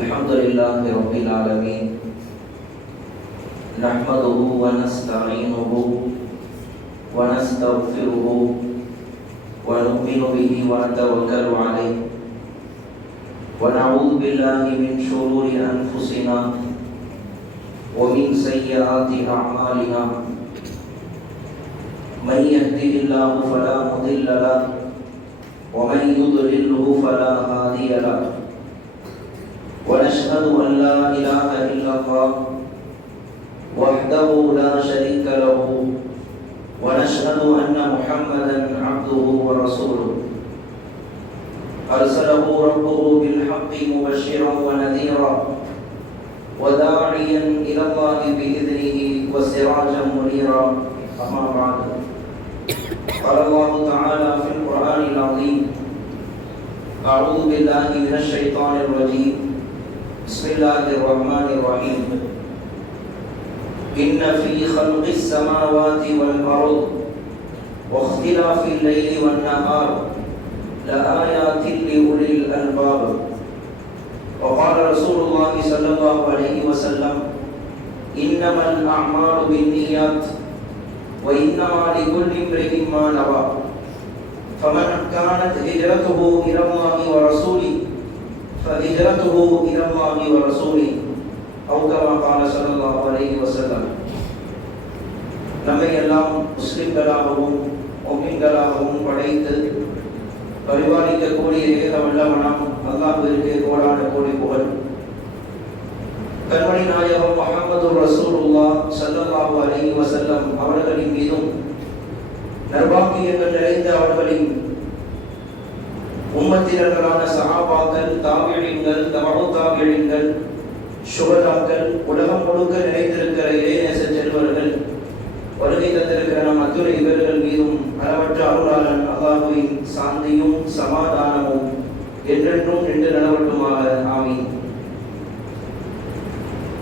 الحمد لله رب العالمين نحمده ونستعينه ونستغفره ونؤمن به ونتوكل عليه ونعوذ بالله من شرور أنفسنا ومن سيئات أعمالنا من يهده الله فلا مضل له ومن يضلله فلا هادي له ونشهد أن لا إله إلا الله وحده لا شريك له ونشهد أن محمدا عبده ورسوله أرسله ربه بالحق مبشرا ونذيرا وداعيا إلى الله بإذنه وسراجا منيرا أما بعد قال الله تعالى في القرآن العظيم أعوذ بالله من الشيطان الرجيم بسم الله الرحمن الرحيم إن في خلق السماوات والأرض واختلاف الليل والنهار لآيات لأولي الألباب وقال رسول الله صلى الله عليه وسلم إنما الأعمال بالنيات وإنما لكل امرئ ما نوى فمن كانت هجرته إلى الله ورسوله فهجرته إلى الله ورسوله أو كما قال صلى الله عليه وسلم நம்மை எல்லாம் முஸ்லிம்களாகவும் முஃமின்களாகவும் படைத்து பரிபாலிக்கக்கூடிய ஏக வல்லவனாம் அல்லாஹ்விற்கு கோடான கோடி புகழ். கண்மணி நாயகம் முஹம்மது ரசூலுல்லாஹ் ஸல்லல்லாஹு அலைஹி வஸல்லம் அவர்களின் மீதும் நற்பாக்கியங்கள் நிறைந்த அவர்களின் உம்மத்தினர்களான சஹாபாக்கள், தாபிஈன்கள், தபஉ தாபிஈன்கள், ஷுஹதாக்கள், உலகம் முழுக்க நிறைந்திருக்கிற இறைநேச செல்வர்கள், வருகை தந்திருக்கிற நம் அத்துணை இவர்கள் மீதும் அளவற்ற அருளாளன் அல்லாஹ்வின் சாந்தியும் சமாதானமும் என்றென்றும் நின்று நிலவட்டுமாக. ஆமீன்.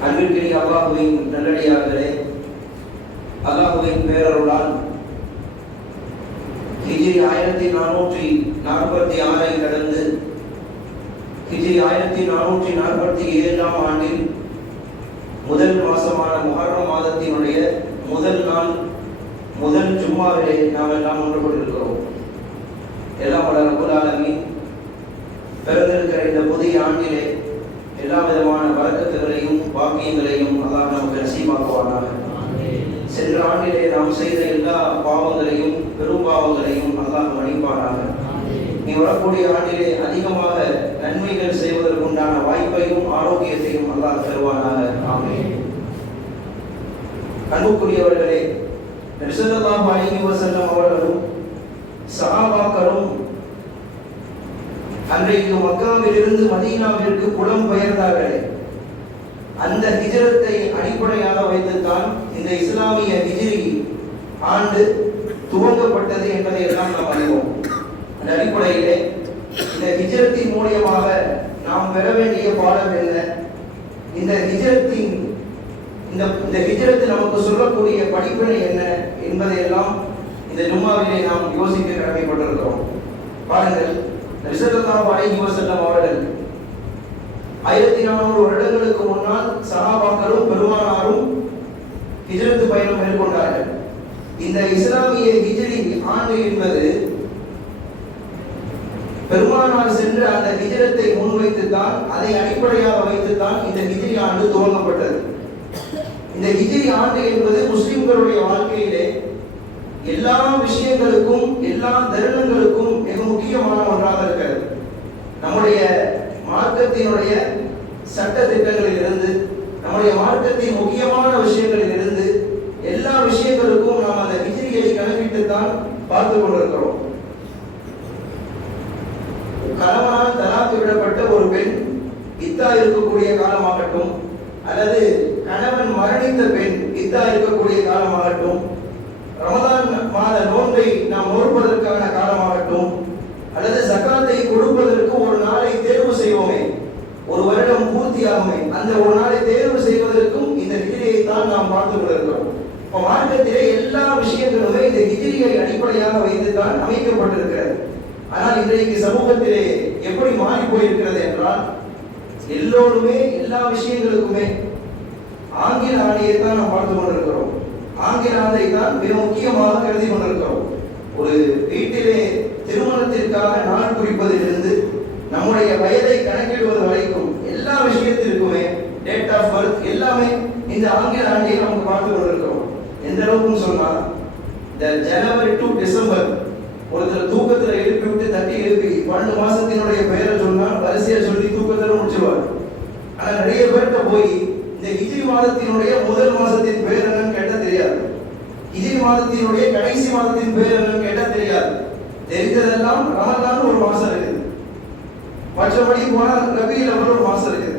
அன்பிற்கினிய அல்லாஹ்வின் நல்லடியார்களே, அல்லாஹ்வின் பேரருளால் ஹிஜ்ரி 1446 கடந்து ஹிஜ்ரி 1447 ஆண்டில் முதல் மாசமான முஹர்ரம் மாதத்தினுடைய முதல் நாள் முதல் ஜும்மாவிலே நாம் எல்லாம் ஒன்றுபட்டிருக்கிறோம். எல்லாம் வல்ல ரப்பல் ஆலமீன் பிறந்திருக்கிற இந்த புதிய ஆண்டிலே எல்லா விதமான பரக்கத்துகளையும் பாக்கியங்களையும் அல்லாஹ் நமக்கு நசீபாக்குவானாக. சென்ற ஆண்டிலே நாம் செய்த எல்லா பாவங்களையும் பெரும் பாவங்களையும் அல்லாஹ் மன்னிப்பானாக. நீ வரக்கூடிய ஆண்டிலே அதிகமாக நன்மைகள் செய்வதற்குண்டான வாய்ப்பையும் ஆரோக்கியத்தையும் அல்லாஹ் தருவானாக. ஆமீன். அன்புக்குரியவர்களே, நபி ஸல்லல்லாஹு அலைஹி வஸல்லம் அவர்களும் சஹாபாக்களும் அன்றைக்கு மக்காவிலிருந்து மதீனாவிற்கு புலம்பெயர்ந்தார்களே, அந்த ஹிஜ்ரத்தை அடிப்படையாக வைத்துத்தான் இந்த இஸ்லாமிய ஹிஜ்ரி ஆண்டு துவங்கப்பட்டது என்பதை எல்லாம் நாம் அறிவோம். அந்த அடிப்படையிலே இந்த ஹிஜ்ரத்தின் மூலியமாக நாம் பெற வேண்டிய பாடம் என்ன, இந்த ஹிஜ்ரத்தின் இந்த ஹிஜ்ரத் நமக்கு சொல்லக்கூடிய படிப்பினை என்ன என்பதை எல்லாம் இந்த ஜும்மாவிலே நாம் யோசிக்க கடமைப்பட்டிருக்கிறோம். பாருங்கள், நபி ஸல்லல்லாஹு அலைஹி வஸல்லம் அவர்கள் 1400 வருடங்களுக்கு முன்னால் சஹாபாக்களும் பெருமானாரும் ஹிஜ்ரத் பயணம் மேற்கொண்டார்கள். இந்த இஸ்லாமிய ஹிஜ்ரி ஆண்டு என்பது பெருமானார் சென்று அந்த ஹிஜ்ரத்தை முன்வைத்துத்தான், அதை அடிப்படையாக வைத்துத்தான் இந்த ஹிஜ்ரி ஆண்டு துவங்கப்பட்டது. இந்த ஹிஜ்ரி ஆண்டு என்பது முஸ்லிம்களுடைய வாழ்க்கையிலே எல்லா விஷயங்களுக்கும் எல்லா தருணங்களுக்கும் மிக முக்கியமான ஒன்றாக இருக்கிறது. நம்முடைய மார்க்கத்தினுடைய சட்ட திட்டங்களில் இருந்து, நம்முடைய மார்க்கத்தின் முக்கியமான விஷயங்களில் இருந்து எல்லா விஷயங்களுக்கும் நாம் அந்த ஹிஜ்ரியை கணக்கிட்டுத்தான் பார்த்து கொண்டிருக்கிறோம். கணவனால் தலாக்கு விடப்பட்ட ஒரு பெண் இத்தா இருக்கக்கூடிய காலமாகட்டும், அல்லது கணவன் மரணித்த பெண் இத்தா இருக்கக்கூடிய காலமாகட்டும், ரமதான் மாத நோன்பை நாம் நோற்பதற்கான காலமாகட்டும், அல்லது ஜகாத்தை கொடுப்பதற்கு ஒரு நாளை தேர்வு செய்வோமே, ஒரு வருடம் பூர்த்தியாகுமே, அந்த ஒரு நாளை தேர்வு செய்வதற்கும் இந்த ஹிஜ்ரியை தான் நாம் பார்த்து கொண்டிருக்கிறோம். இப்போ மார்க்கத்திலே எல்லா விஷயங்களுமே இந்த ஹிஜ்ரியை அடிப்படையாக வைத்துத்தான் அமைக்கப்பட்டிருக்கிறது. ஆனால் இன்றைக்கு சமூகத்திலே எப்படி மாறி போயிருக்கிறது என்றால், எல்லோருமே எல்லா விஷயங்களுக்குமே ஆங்கில ஆடையை தான் நாம் பார்த்து கொண்டிருக்கிறோம். ஆங்கில ஆடை தான் மிக முக்கியமாக கருதி கொண்டிருக்கிறோம். ஒரு வீட்டிலே திருமணத்திற்காக நாள் குறிப்பதிலிருந்து நம்முடைய வயதை கணக்கிடுவது வரைக்கும் எல்லா விஷயத்திற்குமே டேட் ஆஃப் பர்த் எல்லாமே இந்த ஆங்கில ஆண்டையை நமக்கு பார்த்து கொண்டிருக்கிறோம். எந்த அளவுக்குன்னு சொன்னா, இந்த ஜனவரி டு டிசம்பர் ஒருத்தர் தூக்கத்துல எழுப்பி விட்டு தட்டி எழுப்பி 12 மாசத்தினுடைய பெயரை சொன்னா வரிசையை சொல்லி தூக்கத்துல முடிச்சுவார். ஆனா நிறைய பேர்கிட்ட போய் இந்த ஹிஜ்ரி மாதத்தினுடைய முதல் மாசத்தின் பெயர் என்னன்னு கேட்டா தெரியாது. ஹிஜ்ரி மாதத்தினுடைய கடைசி மாதத்தின் பெயர் என்னன்னு கேட்டா தெரியாது. தெரிந்ததெல்லாம் ரமலான் ஒரு மாசம் இருக்குது, மற்றபடி போனா ரபியுல் அவல் ஒரு மாசம் இருக்குது.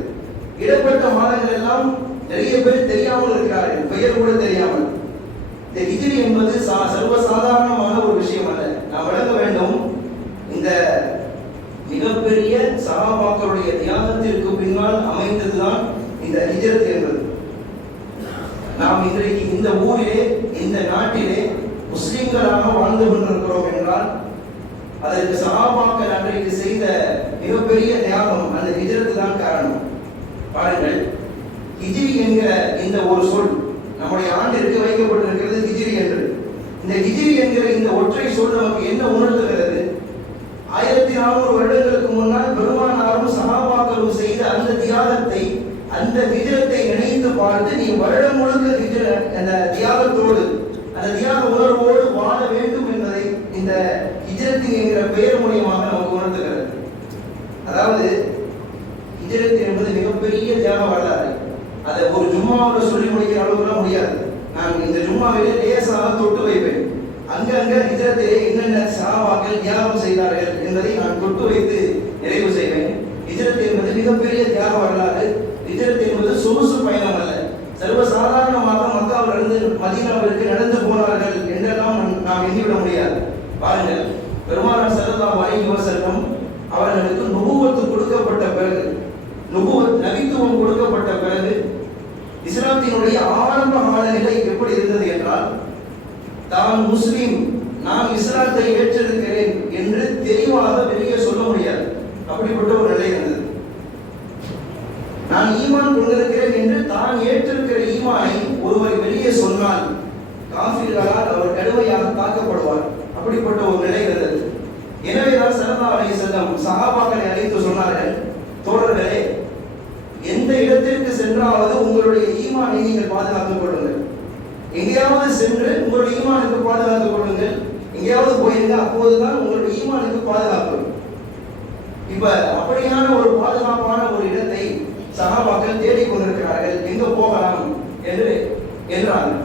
இடப்பட்ட மாதங்கள் எல்லாம் நிறைய பேர் தெரியாமல் இருக்கிறார்கள், பெயர் கூட தெரியாமல். இந்த ஹிஜ்ரி என்பது சர்வசாதாரணமான ஒரு விஷயம் அல்ல. நாம் விளங்க வேண்டும், இந்த மிகப்பெரிய சஹாபாக்களுடைய தியாகத்திற்கு பின்னால் அமைந்ததுதான் இந்த ஹிஜ்ரத் என்பது. நாம் இன்றைக்கு இந்த ஊரிலே இந்த நாட்டிலே முஸ்லிம்களாக வாழ்ந்து கொண்டிருக்கிறோம் என்றால் அதற்கு சஹாபாக்கள் அன்றைக்கு செய்த மிகப்பெரிய தியாகம், அந்த ஹிஜ்ரத் தான் காரணம். பாருங்கள், ஹிஜ்ரி என்கிற இந்த ஒரு சொல் நம்முடைய ஆண்டிற்கு வைக்கப்பட்டிருக்கிறது ஹிஜ்ரி என்று. இந்த ஹிஜ்ரி என்கிற இந்த ஒற்றை சொல் நமக்கு என்ன உணர்த்துகிறது? 1400 வருடங்களுக்கு முன்னால் பெருமானாரும் சஹாபாக்களும் செய்த அந்த தியாகத்தை, அந்த ஹிஜ்ரத்தை நினைத்து பார்த்து நீ வருடம் முழுக்க அந்த தியாகத்தோடு அந்த தியாக உணர்வோடு வாழ வேண்டும் என்பதை இந்த ஹிஜ்ரத் என்கிற பெயர் மூலியமாக நமக்கு உணர்த்துகிறது. அதாவது ஹிஜ்ரத் என்பது மிகப்பெரிய தியாக வரலாறு. அதை ஒரு ஜும்மாவில் சொல்லி முடிக்கிற அளவுக்குலாம் முடியாது. நான் இந்த ஜும்மாவிலே லேசாக தொட்டு வைப்பேன். அங்கங்க ஹிஜ்ரத்திலே என்னென்ன சஹாபாக்கள் தியாகம் செய்தார்கள் என்பதை நான் தொட்டு வைத்து நிறைவு செய்வேன். ஹிஜ்ரத் என்பது மிகப்பெரிய தியாக வரலாறு. ஹிஜ்ரத் என்பது சொகுசு பயணம் அல்ல. சர்வசாதாரணமாக மக்காவிலிருந்து மதீனாவிற்கு நடந்து போனார்கள் என்றெல்லாம் நாம் எண்ணிவிட முடியாது. பாருங்கள், பெருமானார் ஸல்லல்லாஹு அலைஹி வஸல்லம் அவர்களுக்கு நுபுவத் கொடுக்கப்பட்ட பிறகு, நபித்துவம் கொடுக்கப்பட்ட பிறகு இஸ்லாத்தினுடைய ஆரம்ப கால நிலை எப்படி இருந்தது என்றால், தான் முஸ்லிம், நான் இஸ்லாத்தை ஏற்றிருக்கிறேன் என்று தெளிவாக வெளியே சொல்ல முடியாது. அப்படிப்பட்ட ஒரு நிலை இருந்தது. நான் ஈமான் கொண்டிருக்கிறேன் என்று தான் ஏற்றிருக்கிற ஈமானை ஒருவர் வெளியே சொன்னால் காஃபிர்களால் அவர் கடுமையாக தாக்கப்படுவார். அப்படிப்பட்ட ஒரு நிலை இருந்தது. எனவேதான் ஸல்லல்லாஹு அலைஹி வஸல்லம் சஹாபாக்களை அழைத்து சொன்னார்கள், தோழர்களே, எந்த இடத்திற்கு சென்றாவது உங்களுடைய ஈமானை நீங்கள் பாதுகாத்துக் கொள்ளுங்கள். எங்கேயாவது சென்று உங்களுடைய ஈமானுக்கு பாதுகாத்துக் கொள்ளுங்கள். எங்கேயாவது போயிருங்க, அப்போதுதான் உங்களுடைய ஈமானுக்கு பாதுகாப்பு. இப்ப அப்படியான ஒரு பாதுகாப்பான ஒரு இடத்தை சஹாபாக்கள் தேடிக்கொண்டிருக்கிறார்கள். எங்க போகலாம் என்றார்கள்.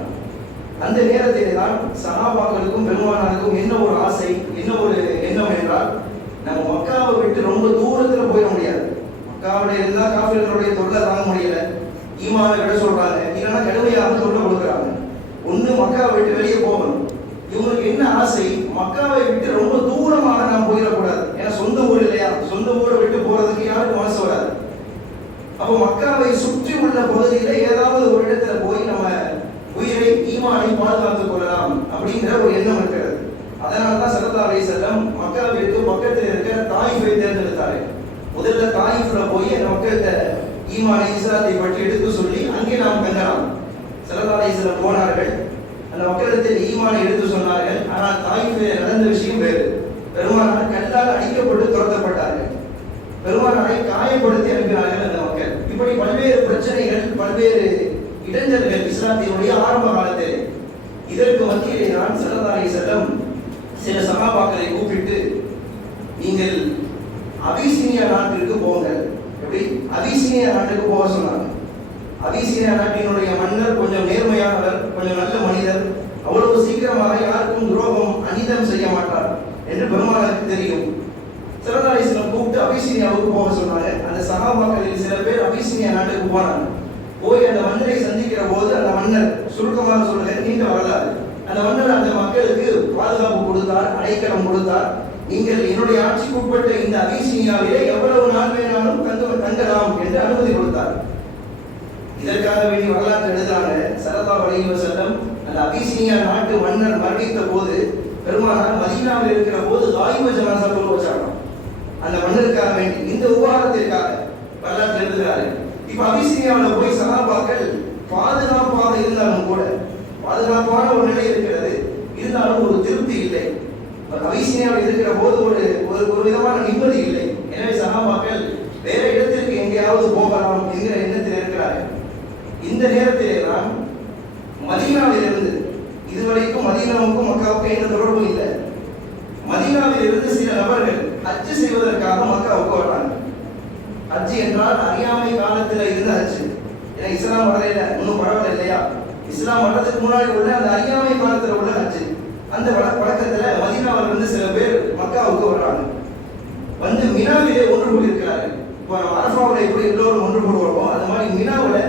அந்த நேரத்திலே தான் சஹாபாக்களுக்கும் பெருமானாருக்கும் என்ன ஒரு ஆசை, என்ன ஒரு எண்ணம் என்றால், நம்ம மக்காவை விட்டு ரொம்ப தூரத்துல போயிட முடியாது. மக்காவுடைய இருந்தா காஃபிர்களுடைய தொல்லை தாங்க முடியல, ஈமானை விட சொல்றாங்க, இல்லைன்னா கடுமையாக தொல்லை கொடுக்குறாங்க. ஒண்ணு மக்காவை விட்டு வெளியே போகணும். இவங்களுக்கு என்ன ஆசை, மக்காவை விட்டு ரொம்ப தூரமாக நாம் போயிடக்கூடாது. ஏன்னா சொந்த ஊர் இல்லையா, சொந்த ஊரை விட்டு போறதுக்கு யாருக்கும் மனசு வராது. அப்போ மக்காவை சுற்றி உள்ள பகுதியில ஏதாவது ஒரு இடத்துல போய் நம்ம உயிரை, ஈமானை பாதுகாத்துக் கொள்ளலாம் அப்படிங்கிற ஒரு எண்ணம் இருக்கிறது. அதனால்தான் ஸல்லல்லாஹு அலைஹி வஸல்லம் மக்காவிற்கு பக்கத்தில் இருக்கிற தாயிஃபை தேர்ந்தெடுத்தார்கள். முதல்ல தாயிஃப்ல போய் அந்த மக்கள்கிட்ட ஈமானை, இஸ்லாத்தை பற்றி எடுத்து சொல்லி அங்கே நாம் பெறலாம். ஸல்லல்லாஹு அலைஹி வஸல்லம் போனார்கள், அந்த மக்களிடத்தில் ஈமானை எடுத்து சொன்னார்கள். ஆனால் தாயிஃபில் நடந்த விஷயம் வேறு. பெருமானார் கல்லால் அடிக்கப்பட்டு துரத்தப்பட்டார்கள். பெருமானாரை காயப்படுத்தி அனுப்பினார்கள் அந்த மக்கள். இப்படி பல்வேறு பிரச்சனைகள், பல்வேறு இடைஞ்சல்கள் இஸ்லாத்தினுடைய ஆரம்ப காலத்தில். இதற்கு மத்தியிலே நான் ஸல்லல்லாஹு அலைஹி வஸல்லம் சில சஹாபாக்களை கூப்பிட்டு, நீங்கள் அபிசீனியா நாட்டிற்கு போங்க. எப்படி அபிசீனியா நாட்டுக்கு போக சொன்னாங்க. அபிசீனியா நாட்டினுடைய மன்னர் கொஞ்சம் நேர்மையானவர், கொஞ்சம் நல்ல மனிதர், அவ்வளவு சீக்கிரமாக யாருக்கும் துரோகம், அநீதம் செய்ய மாட்டார் என்று பெருமானாருக்கு தெரியும். ஸல்லல்லாஹு அலைஹி வஸல்லம் கூப்பிட்டு அபிசீனியாவுக்கு போக சொன்னாங்க. அந்த சஹாபாக்களில் சில பேர் அபிசீனியா நாட்டுக்கு போனாங்க. போய் அந்த மன்னரை சந்திக்கிற போது அந்த மன்னர், சுருக்கமாக சொல்லுங்க, நீண்ட வரலாறு, அந்த மன்னர் அந்த மக்களுக்கு பாதுகாப்பு கொடுத்தார், அடைக்கலம் கொடுத்தார். நீங்கள் என்னுடைய ஆட்சிக்கு உட்பட்ட இந்த அபிசீனியாவிலே எவ்வளவு நாள் வேணாலும் தங்கலாம் என்று அனுமதி கொடுத்தார். இதற்காக வேண்டி வரலாற்று எழுதுறாங்க. ஸல்லல்லாஹு அலைஹி வஸல்லம் அந்த அபிசீனியா நாட்டு மன்னர் மரணித்த போது பெருமானார் மதீனாவில் இருக்கிற போது காயிப ஜனாஸா கொண்டு வச்சாங்க. அந்த மன்னருக்காக வேண்டி, இந்த உபகாரத்திற்காக வரலாற்று எழுதுகிறாரு. இப்ப அபிசீனியாவில் போய் சஹாபாக்கள் பாதுகாப்பாக இருந்தாலும் கூட, பாதுகாப்பான ஒரு நிலை இருக்கிறது, இருந்தாலும் ஒரு திருப்தி இல்லை. அபிசீனியாவில் இருக்கிற போது ஒரு விதமான நிம்மதி இல்லை. எனவே சஹாபாக்கள் வேற இடத்திற்கு எங்கேயாவது போகலாம் என்கிற எண்ணத்தில் இருக்கிறார்கள். இந்த நேரத்திலே தான் மதீனாவிலிருந்து, இதுவரைக்கும் மதீனாவுக்கும் மக்காவுக்கும் எந்த தொடர்பும் இல்லை, மதீனாவிலிருந்து சில நபர்கள் ஹஜ் செய்வதற்காக மக்காவுக்கு வர்றாங்க. ஹஜ் என்றால் அறியாமை காலத்தில் இருந்த ஹஜ். ஏன்னா இஸ்லாம் வரல, இன்னும் பரவாயில்ல இல்லையா, இஸ்லாம் வர்றதுக்கு முன்னாடி உள்ள அந்த அறியாமை காலத்தில் உள்ள ஹஜ். அந்த பழக்கத்துல மதீனாவில் இருந்து சில பேர் மக்காவுக்கு வர்றாங்க. வந்து மினாவிலே ஒன்று கூடியிருக்கிறார்கள். இப்போ நம்ம அரபாவில் எப்படி எல்லோரும் ஒன்று கூடுவோமோ அது மாதிரி மினாவில்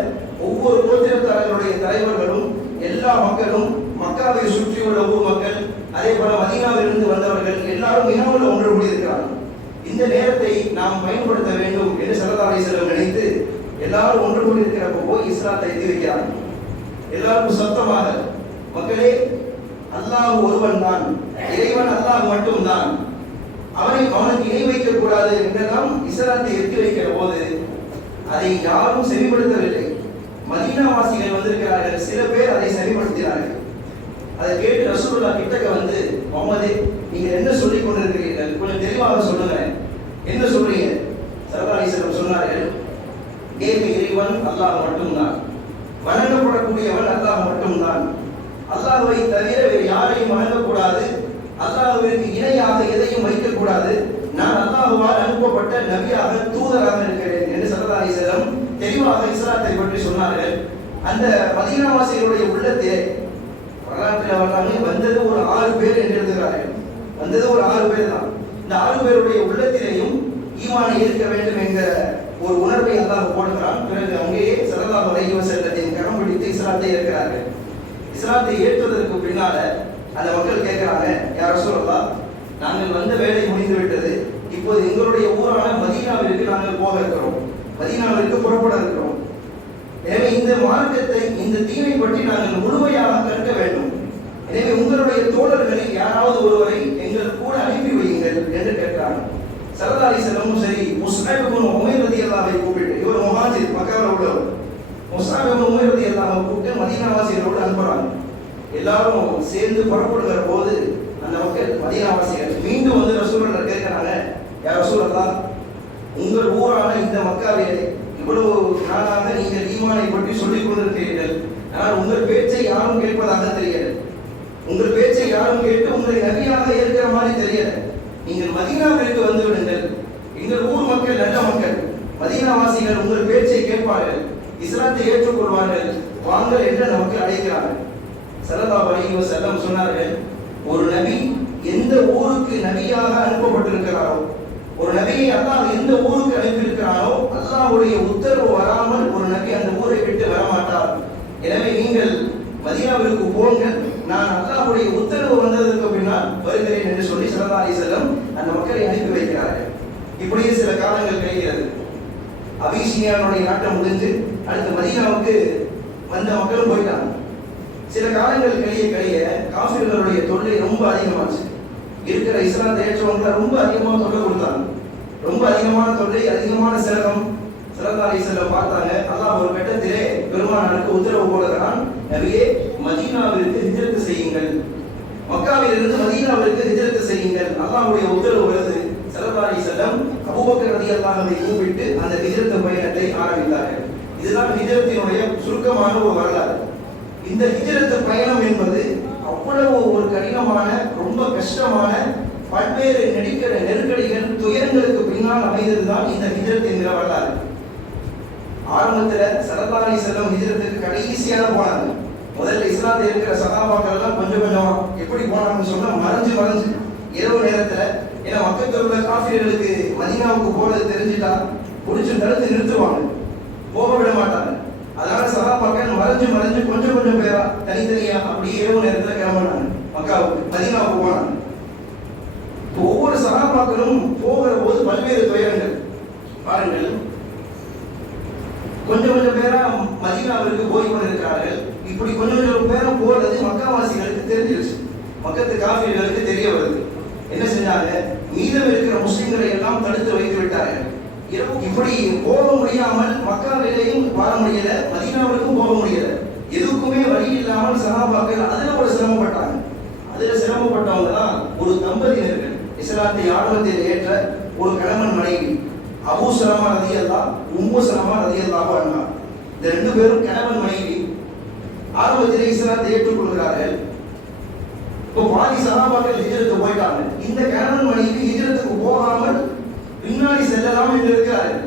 ஒவ்வொரு கோத்திரத்தாரர்களுடைய தலைவர்களும் எல்லா மக்களும், மக்காவை சுற்றியுள்ள ஊர் மக்கள், அதே போல மதீனாவிலிருந்து வந்தவர்கள் எல்லாரும் மினாவில் ஒன்று கூடியிருக்கிறார்கள். இந்த நேரத்தை நாம் பயன்படுத்த வேண்டும் என்று ஸல்லல்லாஹு அலைஹி வஸல்லம் நினைத்து எல்லாரும் ஒன்று கூடியிருக்கிறப்போ போய் இஸ்லாத்தை எத்தி வைக்கிறார்கள். எல்லாருக்கும் சத்தமாக, மக்களே, அல்லாஹ் ஒருவன் தான், இறைவன் அல்லாஹ் மட்டும்தான், அவனுக்கு இணை வைக்க கூடாது என்றெல்லாம் இஸ்லாத்தை எத்தி வைக்கிற போது அதை யாரும் செவிப்படுத்தவில்லை. மதீனா வாசிகள் வந்திருக்கிறார்கள், சில பேர் அதை செவிப்படுத்தினார்கள். அதை கேட்டு ரசூலுல்லாஹ் கிட்டக்க வந்து, முஹம்மதே, நீங்க என்ன சொல்லிக் கொண்டிருக்கிறீர்கள், கொஞ்சம் தெளிவாக சொல்லுங்க, என்ன சொல்றீங்க? ஸல்லல்லாஹு அலைஹி வஸல்லம் சொன்னார்கள், ஏக இறைவன் அல்லாஹ் மட்டும்தான், வணங்கப்படக்கூடியவன் அல்லாஹ் மட்டும்தான், அல்லாஹ்வை தவிர வேறு யாரையும் வணங்கக்கூடாது, அல்லாஹ்விற்கு இணையாக எதையும் வைக்கக்கூடாது, நான் அல்லாஹ்வால் அனுப்பப்பட்ட நபியாக தூதராக இருக்கிறேன் என்று ஸல்லல்லாஹு அலைஹி வஸல்லம் தெளிவாக இஸ்லாத்தை பற்றி சொன்னார்கள். அந்த மதீனாவாசிகளுடைய உள்ளத்தே வரலாற்றில் வர்றாங்க, வந்தது ஒரு 6 பேர் என்று எழுதுகிறார்கள். வந்தது ஒரு 6 பேர் தான். இந்த 6 பேருடைய உள்ளத்திலேயும் ஈமானை ஏற்க வேண்டும் என்கிற ஒரு உணர்வை அல்லாஹ் போடுகிறான். பிறகு அங்கேயே ஸல்லல்லாஹு அலைஹி வஸல்லத்தின் கரம் பிடித்து இஸ்லாத்தை ஏற்கிறார்கள். இஸ்லாத்தை ஏற்றதற்கு பின்னால அந்த மக்கள் கேட்கிறாங்க, யா ரசூலல்லாஹ், நாங்கள் வந்த வேலை முடிந்து விட்டது, இப்போது எங்களுடைய ஊரான மதீனாவிற்கு நாங்கள் போக இருக்கிறோம், மதீனாவிற்கு புறப்பட இருக்கிறோம். எனவே இந்த மார்க்கத்தை, இந்த தீனை பற்றி நாங்கள் முழுமையாக கற்க வேண்டும். எனவே உங்களுடைய தோழர்களில் யாராவது ஒருவரை எங்கள் கூட அனுப்பி வையுங்கள் என்று கேட்கிறாங்க. ஸல்லல்லாஹு அலைஹி வஸல்லம் சரி, முஸ்அப் இப்னு உமைர் ரலியல்லாஹு அன்ஹு கூப்பிட்டு, இவர் முஹாஜிர், மக்காவில் உள்ளவர், முஸ்அப் இப்னு உமைர் ரலியல்லாஹு அன்ஹு கூப்பிட்டு மதீனாவாசிகளோடு அனுப்புறாங்க. எல்லாரும் சேர்ந்து புறப்படுகிற போது அந்த மக்கள் மதீனாவாசிகள் மீண்டும் வந்து ரசூலுல்லாஹ் கேட்கிறாங்க, யா ரசூலல்லாஹ், உங்கள் ஊரான இந்த மக்காவிலே இவ்வளவு நாளாக நீங்கள் ஈமானை பற்றி சொல்லிக் கொண்டிருக்கிறீர்கள், ஆனால் உங்கள் பேச்சை யாரும் கேட்பதாக தெரியல, உங்கள் பேச்சை யாரும் கேட்டு உங்களை நபியாக இருக்கிற மாதிரி தெரியல, நீங்கள் மதீனாவிற்கு வந்து விடுங்கள், எங்கள் ஊர் மக்கள் நல்ல மக்கள், மதீனாவாசிகள் உங்கள் பேச்சை கேட்பார்கள், இஸ்லாத்தை ஏற்றுக்கொள்வார்கள், வாங்கள் என்று அந்த மக்கள் அழைக்கிறார்கள். ஸல்லல்லாஹு அலைஹி வஸல்லம் சொன்னார்கள், ஒரு நபி எந்த ஊருக்கு நபியாக அனுப்பப்பட்டிருக்கிறாரோ, ஒரு நபியை அல்லாஹ் எந்த ஊருக்கு அனுப்பியிருக்கிறானோ, அல்லாஹ்வுடைய உத்தரவு வராமல் ஒரு நபி அந்த ஊரை விட்டு வரமாட்டார். எனவே நீங்கள் மதீனாவிற்கு போங்கள், நான் அல்லாஹ்வுடைய உத்தரவு வந்ததற்கு பின்னால் வருகிறேன் என்று சொல்லி ஸல்லல்லாஹு அலைஹி வஸல்லம் அந்த மக்களை அனுப்பி வைக்கிறார்கள். இப்படியே சில காலங்கள் கழிகிறது. அபிசீனியாவுடைய நாட்டம் முடிஞ்சு அடுத்து மதீனாவுக்கு வந்த மக்களும் போயிட்டாங்க. சில காலங்கள் கழிய காஃபிர்களுடைய தொல்லை ரொம்ப அதிகமாச்சு. இருக்கிற இஸ்லாத்தை ஏற்றவங்களை ரொம்ப அதிகமாக தொல்லை கொடுத்தாங்க. ரொம்ப அதிகமான தொல்லை, அதிகமான சிரமம். ஸல்லல்லாஹு அலைஹி வஸல்லம் பார்த்தாங்க, அல்லாஹ் ஒரு கட்டத்திலே பெருமானாருக்கு உத்தரவு போடுகிறான், நபியே, மதீனாவிற்கு ஹிஜ்ரத் செய்யுங்கள், மக்காவிலிருந்து மதீனாவிற்கு ஹிஜ்ரத் செய்யுங்கள், அல்லாஹ்வுடைய உத்தரவு வருது. ஸல்லல்லாஹு அலைஹி வஸல்லம் அபூபக்கர் ரலியல்லாஹு அன்ஹு கூப்பிட்டு அந்த ஹிஜ்ரத் பயணத்தை ஆரம்பித்தார்கள். இதுதான் ஹிஜ்ரத்தினுடைய சுருக்கமான ஒரு வரலாறு. இந்த ஹிஜ்ரத் பயணம் என்பது அவ்வளவு ஒரு கடினமான, ரொம்ப கஷ்டமான, பல்வேறு நெருக்கடிகள், துயரங்களுக்கு பின்னால் அமைந்ததுதான் இந்த ஹிஜ்ரத் என்கிற வரலாறு. ஆரம்பத்தில் ஸல்லல்லாஹு அலைஹி வஸல்லம் ஹிஜ்ரத்துக்கு கடைசியாக போனாங்க. முதல்ல இஸ்லாத்தை இருக்கிற சஹாபாக்கள் எல்லாம் கொஞ்சம் கொஞ்சமா எப்படி போனாங்கன்னு சொன்னா, மறைஞ்சு இரவு நேரத்துல, ஏன்னா மக்கத்தில் உள்ள காஃபிர்களுக்கு மதீனாவுக்கு போறது தெரிஞ்சுட்டா பிடிச்சு தடுத்து நிறுத்துவாங்க, போக விட மாட்டாங்க. அதனால சஹாபாக்கள் மறைஞ்சு கொஞ்சம் பேரா தனித்தனியா அப்படி இரவு நேரத்துல கிளம்பினாங்க, மக்காவுக்கு மதீனாவுக்கு போனாங்க. ஒவ்வொரு சஹாபாக்களும் போகிற போது பல்வேறு துயரங்கள் பாருங்கள். கொஞ்சம் பேரா மதீனாவிற்கு போய் கொண்டிருக்கிறார்கள். இப்படி கொஞ்சம் பேரா போறது மக்காவாசிகளுக்கு தெரிஞ்சிருச்சு, மக்கத்து காஃபிர்களுக்கு தெரிய வருது. என்ன செஞ்சாங்க, மீதம் இருக்கிற முஸ்லிம்களை எல்லாம் தடுத்து வைத்து விட்டார்கள். இப்படி போக முடியாமல் மக்காவிலேயும் வாழ முடியல, மதீனாவிற்கும் போக முடியல. எதுக்குமே வழி இல்லாமல் சஹாபாக்கள் அதுல ஒரு சிரமப்பட்டாங்க. அதுல சிரமப்பட்டவங்க தான் ஒரு தம்பதியினர்கள், இஸ்லாத்தை ஆர்வத்தில் ஏற்ற ஒரு கணவன் மனைவி, அபூ சலமா ரலியல்லாஹு, உம்மு சலமா ரலியல்லாஹு அன்ஹா. இந்த ரெண்டு பேரும் கணவன் மனைவி ஆரம்பத்திலே இஸ்லாத்தை ஏற்றுக்கொள்கிறார்கள். இப்போ பாதி சஹாபாக்கள் ஹிஜ்ரத்துக்கு போயிட்டாங்க. இந்த கணவன் மனைவி ஹிஜ்ரத்துக்கு போகாமல் பின்னாடி செல்லலாம் என்று இருக்கிறார்கள்.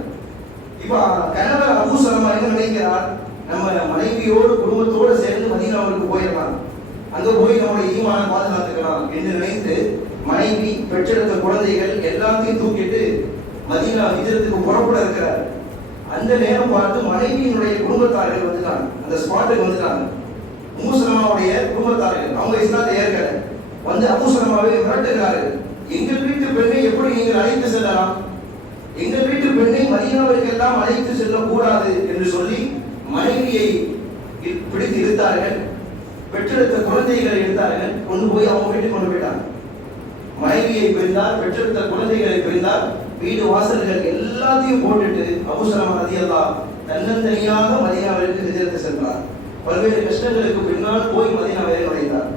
இப்ப கணவர் அபூ சலமா என்ன நினைக்கிறார், நம்ம மனைவியோடு குடும்பத்தோடு சேர்ந்து மதீனாவுக்கு போயிடலாம், அங்க போய் நம்முடைய ஈமானை பாதுகாத்துக்கலாம் என்று நினைத்து மனைவி, பெற்றெடுத்த குழந்தைகள் எல்லாத்தையும் தூக்கிட்டு மதீனா ஹிஜ்ரத்துக்கு புறப்பட இருக்கிறார். அந்த நேரம் பார்த்து மனைவியினுடைய குடும்பத்தார்கள் வந்துட்டாங்க, அந்த ஸ்பாட்டுக்கு வந்துட்டாங்க. உம்மு சலமாவுடைய குடும்பத்தார்கள், அவங்க இஸ்லாத்தை ஏற்கல, வந்து அபூ சலமாவை மிரட்டுகிறார்கள். எங்கள் வீட்டு பெண்ணை எப்படி நீங்கள் அழைத்து செல்லலாம், எங்கள் வீட்டு பெண்ணை மதீனாவிற்கு எல்லாம் அழைத்து செல்லக்கூடாது என்று சொல்லி மனைவியை பிடித்து இழுத்தார்கள். பெற்றெடுத்த குழந்தைகளை எடுத்தார்கள், கொண்டு போய் அவங்க வீட்டுக்கு கொண்டு போயிட்டாங்க. மனைவியை பிரிந்தார், பெற்றெடுத்த குழந்தைகளை பிரிந்தார், வீடு வாசல்கள் எல்லாத்தையும் போட்டுட்டு அபூ சலமா ரலியல்லாஹு தன்னந்தனியாக மதீனாவிற்கு ஹிஜ்ரத் சென்றார். பல்வேறு கஷ்டங்களுக்கு பின்னால் போய் மதீனாவை நுழைந்தார்.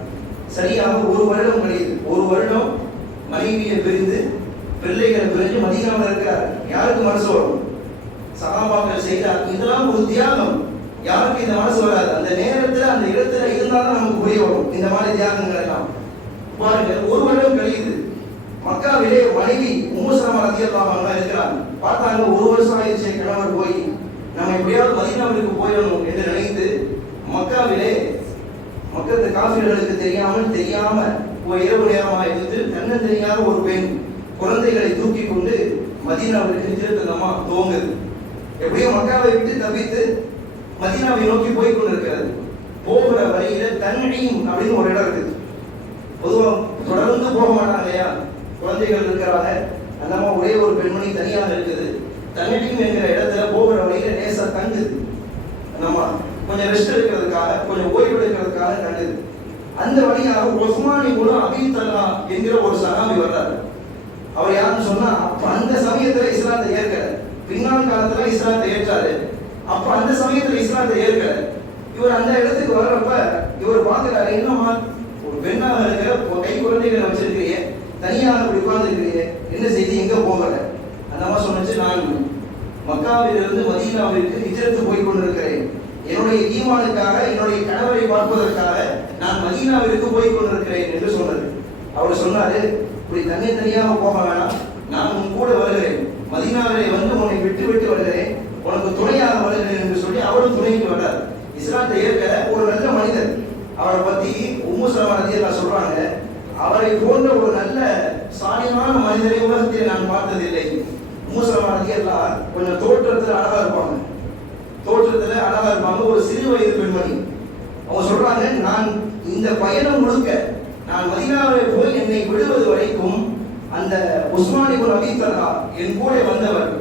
சரியாக ஒரு வருடம் கழியுது. ஒரு வருடம் மனைவியை பிரிந்து பிள்ளைகளை பிரிஞ்சு மதீனாவில் இருக்கிறார். யாருக்கு மனசு வரும்? சஹாபாக்கள் செய்தார். இதெல்லாம் ஒரு தியாகம். யாருக்கு இந்த மனசு வராது? அந்த நேரத்தில் அந்த இடத்துல இருந்தாலும் நமக்கு புரிய வரும் இந்த மாதிரி தியாகங்கள் எல்லாம். பாருங்க, ஒரு வருடம் கழியுது. மக்காவிலே மனைவி உம்மு சலமா ரலியல்லாஹு அன்ஹா இருக்கிறாங்க. பார்த்தாங்க, ஒரு வருஷம் ஆயிடுச்சு கணவர் போய், நம்ம எப்படியாவது மதீனாவிற்கு போயிடணும் என்று நினைத்து மக்காவிலே மக்களுக்கு காஃபிர்களுக்கு தெரியாம ஒரு இரவு நேரமாக இருந்து தன்னந்தனியாக ஒரு பெண் குழந்தைகளை தூக்கி கொண்டு மதீனாவிற்கு ஹிஜ்ரத் துவங்குது. எப்படியோ மக்காவை விட்டு தப்பித்து மதீனாவை நோக்கி போய் கொண்டிருக்கிறது. போகிற வழியில தன்ஈம் அப்படின்னு ஒரு இடம் இருக்குது. பொதுவாக தொடர்ந்து போக மாட்டாங்க இல்லையா, குழந்தைகள் இருக்கிறாங்க, அந்த ஒரே ஒரு பெண்மணி தனியாக இருக்குது. தன்ஈம் என்கிற இடத்துல போகிற வழியில லேசா தங்குது. நம்ம கொஞ்சம் ரெஸ்ட் எடுக்கிறதுக்காக, கொஞ்சம் ஓய்வு எடுக்கிறதுக்காக தங்குது. அந்த வழியாக உஸ்மான் இப்னு அபீ தல்ஹா என்கிற ஒரு சஹாபி வர்றாரு. அவர் யாருன்னு சொன்னா, அப்ப அந்த சமயத்துல இஸ்லாத்தை ஏற்கல, பின்னால் காலத்துல இஸ்லாத்தை ஏற்றாரு. அப்ப அந்த சமயத்துல இஸ்லாத்தை ஏற்கல. இவர் அந்த இடத்துக்கு வர்றப்ப இவர் பார்க்கிறாரு, என்னமா ஒரு பெண்ணாக இருக்கிற கை குழந்தைகளை வச்சிருக்கிறீங்க, தனியாக அப்படி உட்கார்ந்து இருக்கிறீங்க, என்ன செய்தி, எங்க போகல? அந்த அம்மா சொன்னச்சு, நான் மக்காவிலிருந்து மதீனாவிற்கு ஹிஜ்ரத் போய் கொண்டிருக்கிறேன். என்னுடைய ஈமானுக்காக, என்னுடைய கணவரை பார்ப்பதற்காக நான் மதீனாவிற்கு போய் கொண்டிருக்கிறேன் என்று சொன்னது. அவர் சொன்னாரு, இப்படி தனியாக போக வேணாம், நான் உன் கூட வருகிறேன், மதீனாவிலே வந்து உன்னை விட்டு விட்டு வருகிறேன், உனக்கு துணையாக வருகிறேன் என்று சொல்லி அவரும் துணைக்கு வர்றார். இஸ்லாத்தை ஏற்க ஒரு நல்ல மனிதர். அவரை பத்தி உம்மு சலமா ரலியல்லாஹு சொல்றாங்க, அவரை போன்ற ஒரு நல்ல சாலிமான மனிதரை உலகத்தில் நான் பார்த்ததில்லை. உம்மு சலமா ரலியல்லாஹு கொஞ்சம் தோற்றத்துல அழகா இருப்பாங்க, ஒரு சிறு வயது பெண்மணி. அவங்க சொல்றாங்க, நான் இந்த பயணம் முழுக்க, நான் மதீனாவிலே போய் என்னை விடுவது வரைக்கும் அந்த உஸ்மான் இப்னு அபீ தல்ஹா என் கூட வந்தவர்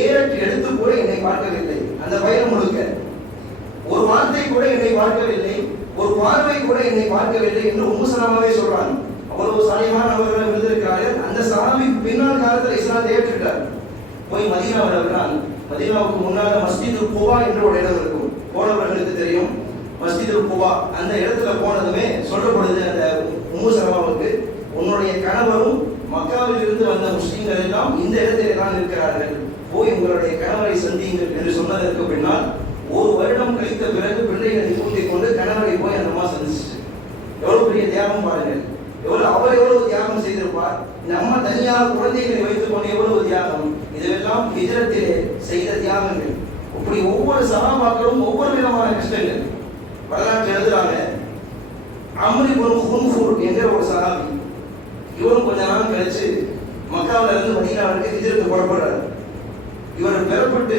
ஏறட்டு எடுத்து கூட என்னை பார்க்கவில்லை. அந்த பயணம் முழுக்க ஒரு வார்த்தை கூட என்னை பார்க்கவில்லை, ஒரு பார்வை கூட என்னை பார்க்கவில்லை என்று உம்மு சலமாவே சொல்றாங்க. அவ்வளவு சாலிஹான அவர்களை விழுந்திருக்கிறார்கள். அந்த சஹாபி பின்னால் காலத்தில் இஸ்லாத்தை ஏற்றுட்டார். போய் மதீனாவில் இருக்கிறாங்க. மதீனாவுக்கு முன்னால மஸ்ஜிதுல் குபா என்ற ஒரு இடம் இருக்கும், போனவர்களுக்கு தெரியும். மஸ்ஜிதுல் குபா அந்த இடத்துல போனதுமே சொல்லப்படுது அந்த உம்மு சலமாவுக்கு, உன்னுடைய கணவரும் மக்காவில் இருந்து வந்த முஸ்லிம்கள் எல்லாம் இந்த இடத்திலே தான் இருக்கிறார்கள், போய் உங்களுடைய கணவரை சந்தியுங்கள் என்று சொன்னதற்கு பின்னால் ஒரு வருடம் கழித்த பிறகு பிள்ளைகளை கூட்டிக் கொண்டு கணவரை போய் அந்த அம்மா சந்திச்சு. எவ்வளவு பெரிய தியாகம் பாருங்கள், அவர் எவ்வளவு தியாகம் செய்திருப்பார். நம்ம தனியாக குழந்தைகளை வைத்துக் கொண்டு எவ்வளவு தியாகம். இதெல்லாம் ஹிஜ்ரத்திலே செய்த தியாகங்கள். இப்படி ஒவ்வொரு சஹாபாக்களும் ஒவ்வொரு விதமான கஷ்டங்கள் வரலாற்று எழுதுறாங்க. அம்ர் இப்னு ஹுன்ஃபுர் என்கிற ஒரு சஹாபி, இவரும் கொஞ்ச நாள் கழிச்சு மக்காவில இருந்து மதீனாவுக்கு ஹிஜ்ரத் புறப்படுறாரு. இவர் பெறப்பட்டு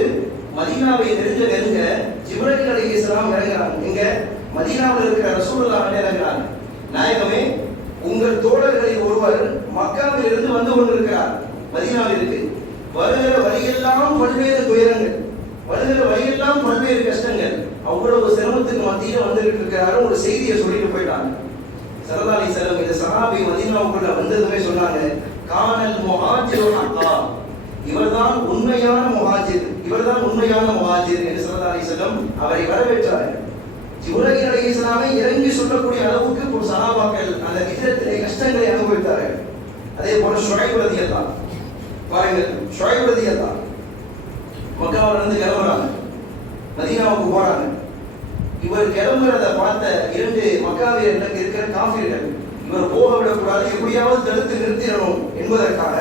மதீனாவை நெருங்க ஜிப்ரீல் அலைஹிஸ்ஸலாம் இறங்குறாங்க. இங்க மதீனாவில் இருக்கிற ரசூலுல்லாஹ் இறங்குறாங்க. நாயகமே, உங்கள் தோழர்களில் ஒருவர் மக்காவில் இருந்து வந்து கொண்டிருக்கிறார் மதீனாவிற்கு. வருகிற வழியெல்லாம் பல்வேறு துயரங்கள், வருகிற வழியெல்லாம் பல்வேறு கஷ்டங்கள், அவ்வளவு சிரமத்துக்கு மத்தியில் வந்துகிட்டு இருக்கிறாரு. ஒரு செய்தியை சொல்லிட்டு போயிட்டாங்க. ஸல்லல்லாஹு அலைஹி வஸல்லம் இந்த சஹாபி மதீனாவுக்குள்ள வந்ததுமே சொன்னாங்க, கானல் முஹாஜிரு ஹக்கா, இவர்தான் உண்மையான முஹாஜிர், இவர்தான் உண்மையான முஹாஜிர் என்று ஸல்லல்லாஹு அலைஹி வஸல்லம் அவரை வரவேற்றார்கள். ஜிப்ரீல் அலைஹிஸ்ஸலாமை இறங்கி சொல்லக்கூடிய அளவுக்கு ஒரு சஹாபாக்கள் அந்த ஹிஜ்ரத்திலே கஷ்டங்களை அனுபவித்தார்கள். அதே போல ஷுஐப் ரலியல்லாஹு பாருங்கள், ஷுஐப் ரலியல்லாஹு மக்காவிலிருந்து கிளம்புறாங்க, மதீனாவுக்கு போறாங்க. இவர் கிளம்புறத பார்த்த இரண்டு மக்காவியர்கள் இருக்கிற காஃபிர்கள் இவர் போக விடக்கூடாது, எப்படியாவது தடுத்து நிறுத்திடணும் என்பதற்காக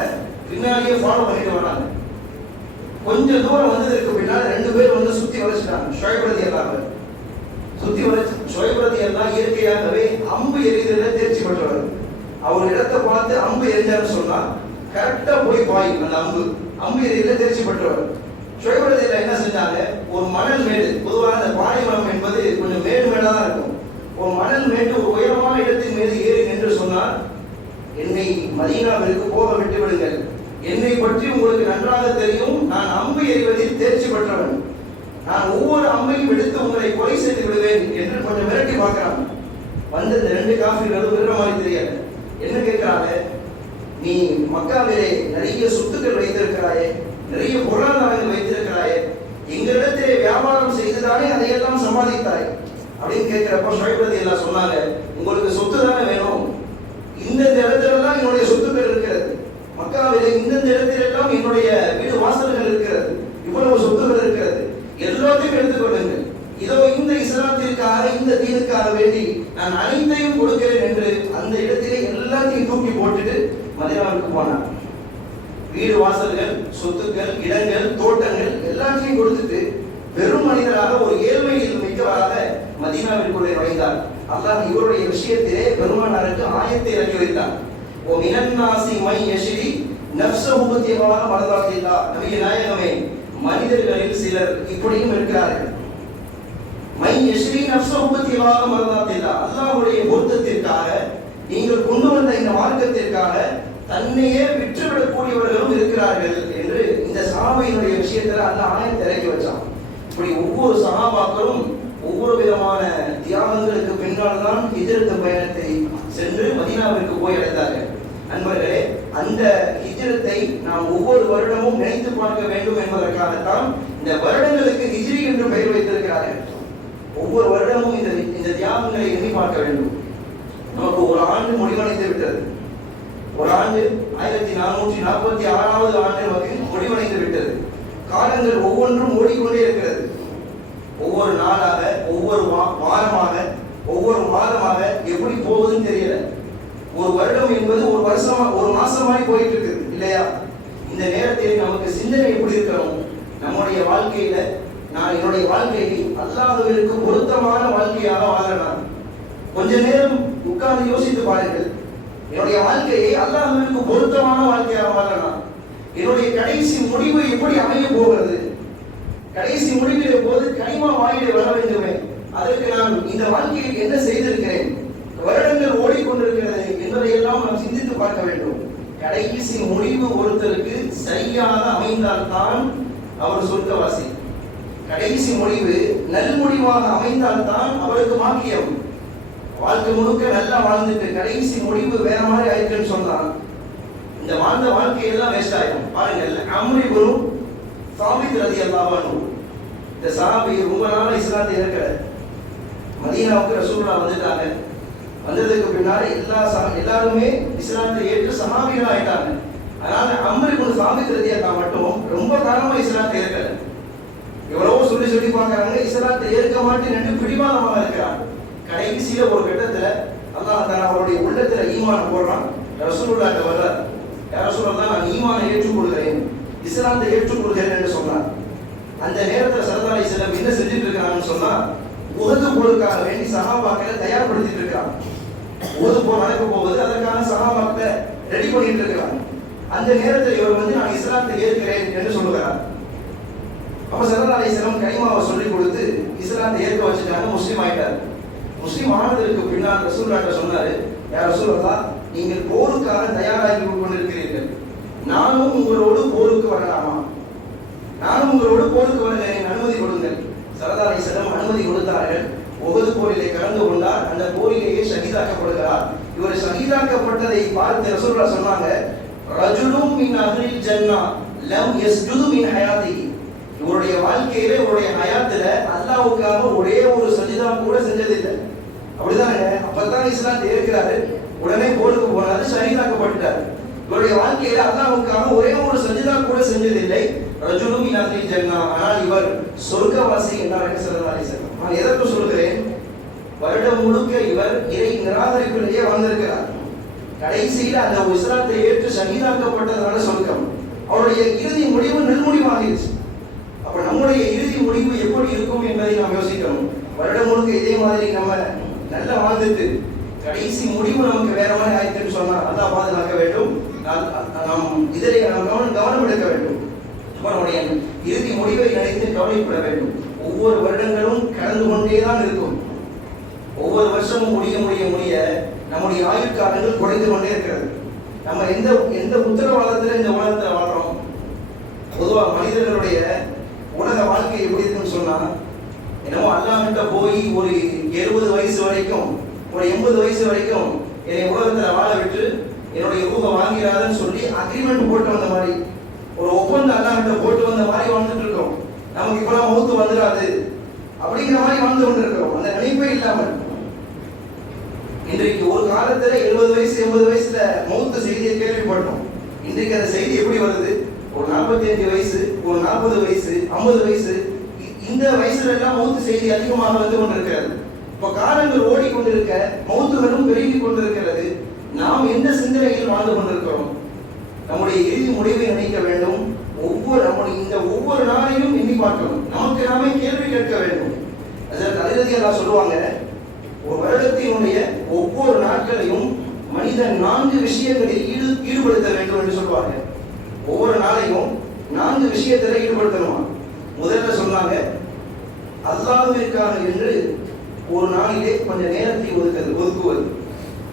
பின்னாலேயே ஃபாலோ பண்ணிட்டு வராங்க. கொஞ்சம் தூரம் வந்ததற்கு பின்னால் ரெண்டு பேர் வந்து சுத்தி வளைச்சிட்டாங்க. ஷுஐப் ரலியல்லாஹு சுத்தி வளைச்சு, ஷுஐப் ரலியல்லாஹு இயற்கையாகவே அம்பு எறிதலில் தேர்ச்சி பெற்றவர். அவர் இடத்தை பார்த்து அம்பு எரிஞ்சான்னு சொன்னா கரெக்டா போய் பாயும் அந்த அம்பு எறிதல தேர்ச்சி பெற்றவர். ஷுஐப் ரலியல்லாஹு என்ன செஞ்சாங்க, ஒரு மணல் மேடு, பொதுவாக அந்த பாலைவனம் என்பது கொஞ்சம் மேடு மேடா தான் இருக்கும். ஒரு மணல் மேடு ஒரு உயரமான இடத்தின் மீது ஏறி நின்று சொன்னார், என்னை மதீனாவிற்கு போக விட்டு விடுங்கள், என்னை பற்றி உங்களுக்கு நன்றாக தெரியும், நான் அம்பு எறிவதில் தேர்ச்சி பெற்றவன், நான் ஒவ்வொரு அம்பையும் எடுத்து உங்களை கொலை செய்து விடுவேன் என்று கொஞ்சம் மிரட்டி பார்க்கிறாங்க. வந்த இந்த ரெண்டு காஃபிர்களும் விடுற மாதிரி தெரியாது. என்ன கேட்கிறாங்க, நீ மக்காவிலே நிறைய சொத்துக்கள் வைத்திருக்கிறாயே, நிறைய பொருளாதாரங்கள் வைத்திருக்கிறாயே, எங்களிடத்திலே வியாபாரம் செய்துதானே அதையெல்லாம் சம்பாதித்தாய் அப்படின்னு கேட்கிறப்ப ஷுஐப் ரலியல்லாஹு சொன்னாங்க, உங்களுக்கு சொத்து தானே வேணும், இந்த இடத்துல என்னுடைய சொத்துக்கள் இருக்கிறது, மக்காவிலே இந்த இடத்திலெல்லாம் என்னுடைய வீடு வாசல்கள் இருக்கிறது, இவ்வளவு சொத்துக்கள் இருக்கிறது, எல்லாத்தையும் எடுத்துக்கொள்ளுங்கள், இதோ இந்த இஸ்லாத்திற்காக இந்த தீனுக்காக வேண்டி நான் அனைத்தையும் கொடுக்கிறேன் என்று அந்த இடத்திலே எல்லாத்தையும் தூக்கி போட்டுட்டு மதீனாவுக்கு போனார். வீடு வாசல்கள், சொத்துக்கள், இடங்கள், தோட்டங்கள் எல்லாத்தையும் கொடுத்துட்டு பெரும் மனிதராக ஒரு ஏழ்மையில் மிக்கவராக மதீனாவிற்குள்ளே நுழைந்தார். அல்லாஹ் இவருடைய விஷயத்திலே பெருமானாருக்கு ஆயத்தை இறக்கி வைத்தார். ஓ மினன்னாசி மை யஷ்ரி நஃப்ஸஹு பித்திகா மர்தாத்தில்லாஹ். நபியே நாயகமே, மனிதர்களில் சிலர் இப்படியும் இருக்கிறார்கள். மை யஷ்ரி நஃப்ஸஹு பித்திகா மர்தாத்தில்லாஹ். அல்லாஹ்வுடைய பொருத்தத்திற்காக நீங்கள் கொண்டு வந்த இந்த மார்க்கத்திற்காக தன்னையே விற்றுவிடக்கூடியவர்களும் இருக்கிறார்கள் என்று இந்த சஹாபியினுடைய விஷயத்துல அல்லாஹ் ஆயத்தை இறக்கி வச்சான். இப்படி ஒவ்வொரு சஹாபாக்களும் ஒவ்வொரு விதமான தியாகங்களுக்கு பின்னால் தான் ஹிஜ்ரத் பயணத்தை சென்று மதீனாவிற்கு போய் அடைந்தார்கள். நண்பர்களே, அந்த ஹிஜ்ரத்தை நாம் ஒவ்வொரு வருடமும் நினைத்து பார்க்க வேண்டும் என்பதற்காகத்தான் இந்த வருடங்களுக்கு ஹிஜ்ரி என்று பெயர் வைத்திருக்கிறார்கள். ஒவ்வொரு வருடமும் இந்த தியாகங்களை எண்ணி பார்க்க வேண்டும். நமக்கு ஒரு ஆண்டு முடிவடைந்து விட்டது. ஒரு ஆண்டு 1446வது ஆண்டு நமக்கு முடிவடைந்து விட்டது. காலங்கள் ஒவ்வொன்றும் ஓடிக்கொண்டே இருக்கிறது. ஒவ்வொரு நாளாக, ஒவ்வொரு வாரமாக, ஒவ்வொரு மாதமாக எப்படி போகுதுன்னு தெரியல. ஒரு வருடம் என்பது ஒரு வருஷமா, ஒரு மாசமாய் போயிட்டு இருக்குது இல்லையா? இந்த நேரத்தில் நமக்கு சிந்தனை எப்படி இருக்கணும், நம்முடைய வாழ்க்கையில நான் என்னுடைய வாழ்க்கையை அல்லாஹ்விற்கு பொருத்தமான வாழ்க்கையாக வாழலாம். கொஞ்ச நேரம் உட்கார்ந்து யோசித்து பாருங்கள், என்னுடைய வாழ்க்கையை அல்லாஹ்விற்கு பொருத்தமான வாழ்க்கையாக வாழலாம். என்னுடைய கடைசி முடிவு எப்படி அமைய போகிறது? கடைசி முடிவிலே போது கனிமா வாயிலே வர வேண்டுமே, அதற்கு நான் இந்த வாழ்க்கையில் என்ன செய்திருக்கிறேன்? வருடங்கள் ஓடிக்கொண்டிருக்கிறது என்பதையெல்லாம் நாம் சிந்தித்து பார்க்க வேண்டும். கடைசி முடிவு ஒருத்தருக்கு சரியாக அமைந்தால்தான் அவர் சொர்க்கவாசி. கடைசி முடிவு நல்முடிவாக அமைந்தால்தான் அவருக்கு பாக்கியம். வாழ்க்கை முழுக்க நல்லா வாழ்ந்துட்டு கடைசி முடிவு வேற மாதிரி ஆயிடுச்சுன்னு சொன்னால் இந்த வாழ்ந்த வாழ்க்கையெல்லாம் வேஸ்ட் ஆயிடும். பாருங்கள், அம்ரு இப்னு சாபித் ரலியல்லாஹு அன்ஹு, இந்த சஹாபி ரொம்ப நாள் இஸ்லாத்தை ஏற்கல. மதீனாவுக்கு ரசூலுல்லாஹ் வந்துட்டாங்க. வந்ததுக்கு பின்னாடி எல்லாருமே இஸ்லாத்தை ஏற்று சஹாபிகள் ஆயிட்டாங்க. அதனால அம்ரு இப்னு சாபித் ரலியல்லாஹு மட்டும் ரொம்ப காலமா இஸ்லாத்தை ஏற்கல. எவ்வளவோ சொல்லி பார்க்கறாங்க, இஸ்லாத்தை ஏற்க மாட்டேன் என்று பிடிவாதமாக இருக்கிறாங்க. கடைசியில ஒரு கட்டத்துல அல்லாஹ் தஆலா அவருடைய உள்ளத்துல ஈமான் போடுறான். ரசூலுல்லாஹ் வர்றார், யா ரசூலுல்லாஹ், நான் ஈமானை ஏற்றுக்கொள்கிறேன், இஸ்லாத்தை ஏற்றுக்கொள்கிறேன் என்று சொன்னார். அந்த நேரத்தில் ஸல்லல்லாஹு அலைஹி வஸல்லம் என்ன செஞ்சுட்டு இருக்காங்கன்னு சொன்னா, உஹது போருக்காக வேண்டி சஹாபாக்களை தயார்படுத்திட்டு இருக்காங்க. உஹது போர் நடக்க போகுது, அதற்கான சஹாபாக்களை ரெடி பண்ணிட்டு இருக்காங்க. அந்த நேரத்தில் இவர் வந்து நான் இஸ்லாத்தை ஏற்கிறேன் என்று சொல்லுகிறார். அப்ப ஸல்லல்லாஹு அலைஹி வஸல்லம் கலிமாவை சொல்லிக் கொடுத்து இஸ்லாத்தை ஏற்க வச்சுட்டாங்க, முஸ்லீம் ஆயிட்டார். முஸ்லீம் ஆனதற்கு பின்னால் ரசூலுல்லாஹ் சொன்னாரு, யா ரசூலல்லாஹ், நீங்கள் போருக்காக தயாராகி கொண்டிருக்கிறீர்கள், நானும் உங்களோடு போருக்கு வரலாமா? நானும் உங்களோடு போருக்கு வருகிறேன், அனுமதி கொடுங்கள். ஸல்லல்லாஹு அலைஹி வஸல்லம் அனுமதி கொடுத்தார்கள். உஹது போரிலே கலந்து கொண்டார். அந்த போரிலேயே ஷஹீதாக்கப்படுகிறார். இவர் ஷஹீதாக்கப்பட்டதை பார்த்து ரசூலுல்லாஹ் சொன்னாங்க, ரஜுலும் மின் அஹ்லில் ஜன்னா லம் யஸ்ஜுது மின் ஹயாத்திஹி, இவருடைய வாழ்க்கையில இவருடைய ஹயாத்துல அல்லாஹ்வுக்காக ஒரே ஒரு சஜிதா கூட செஞ்சதில்லை. அப்படிதானே? அப்பதான் இஸ்லாத்தை ஏற்கிறாரு, உடனே போருக்கு போனாரு, ஷஹீதாக்கப்பட்டாரு. இவருடைய வாழ்க்கையில அல்லாஹ்வுக்காக ஒரே ஒரு சஜிதா கூட செஞ்சதில்லை. ரஜுலும் மினல் ஜன்னா, ஆனால் இவர் சொர்க்கவாசி என்றார்கள் ஸல்லல்லாஹு அலைஹி வஸல்லம். நான் எதற்கு சொல்கிறேன்? வருடம் முழுக்க இவர் இறை நிராகரிப்பிலேயே வாழ்ந்திருக்கிறார். கடைசியில் அந்த இஸ்லாத்தை ஏற்று ஷஹீதாக்கப்பட்டதனால சொர்க்கம். அவருடைய இறுதி முடிவு நல்முடிவாகிருச்சு. அப்ப நம்முடைய இறுதி முடிவு எப்படி இருக்கும் என்பதை நாம் யோசிக்கணும். வருடம் முழுக்க இதே மாதிரி நம்ம நல்லா வாழ்ந்துட்டு கடைசி முடிவு நமக்கு வேற மாதிரி ஆயிடுச்சுன்னு சொன்னா அல்லாஹ் பாதுகாக்க வேண்டும். நாம் இதிலே கவனம் எடுக்க வேண்டும். நம்முடைய இறுதி முடிவை நினைத்து கவலைப்பட வேண்டும். ஒவ்வொரு வருடங்களும் கடந்து கொண்டேதான் இருக்கும். ஒவ்வொரு வருஷமும் முடிய முடிய முடிய நம்முடைய ஆயுட்காலங்கள் குறைந்து கொண்டே இருக்கிறது. நம்ம எந்த உத்தரவாதத்தில் இந்த உலகத்தில் வாழ்றோம்? பொதுவாக மனிதர்களுடைய உலக வாழ்க்கை எப்படி இருக்குன்னு சொன்னா, என்னமோ அல்லாஹ்கிட்ட போய் ஒரு 70 வயசு வரைக்கும் ஒரு 80 வயசு வரைக்கும் என்னை உலகத்தில் வாழ விட்டு என்னுடைய ரூபை வாங்கிறாதுன்னு சொல்லி அக்ரிமெண்ட் போட்டு வந்த மாதிரி, ஒரு ஒப்பந்தம் அல்லாஹ்கிட்ட போட்டு வந்த மாதிரி வாழ்ந்துட்டு இருக்கோம். நமக்கு இப்பெல்லாம் மௌத்து வந்துடாது அப்படிங்கிற மாதிரி வாழ்ந்து கொண்டு இருக்கிறோம். அந்த நினைப்பே இல்லாமல் இன்றைக்கு ஒரு காலத்துல 70 வயசு 80 வயசுல மௌத்து செய்தியை கேள்விப்பட்டோம். இன்றைக்கு அந்த செய்தி எப்படி வருது? ஒரு 45 வயசு, ஒரு 40 வயசு, 50 வயசு, இந்த வயசுல எல்லாம் மௌத்து செய்தி அதிகமாக வந்து கொண்டிருக்கிறது. இப்ப காலங்கள் ஓடிக்கொண்டிருக்க மௌத்துகளும் பெருகி கொண்டிருக்கிறது. நாம் எந்த சிந்தனையில் வாழ்ந்து கொண்டிருக்கிறோம்? நம்முடைய இறுதி முடிவை நினைக்க வேண்டும். ஒவ்வொரு நாளையும் எண்ணி பார்க்கணும். நமக்கு நாமே கேள்வி கேட்க வேண்டும். அதற்கு அதிரதியாக சொல்லுவாங்க, ஒரு வருடத்தினுடைய ஒவ்வொரு நாட்களையும் மனிதன் 4 விஷயங்களில் ஈடுபடுத்த வேண்டும் என்று சொல்லுவாங்க. ஒவ்வொரு நாளையும் 4 விஷயத்துல ஈடுபடுத்தணுமா. முதல்ல சொன்னாங்க, அல்லாஹ்விற்காக என்று ஒரு நாளிலே கொஞ்சம் நேரத்தை ஒதுக்குவது.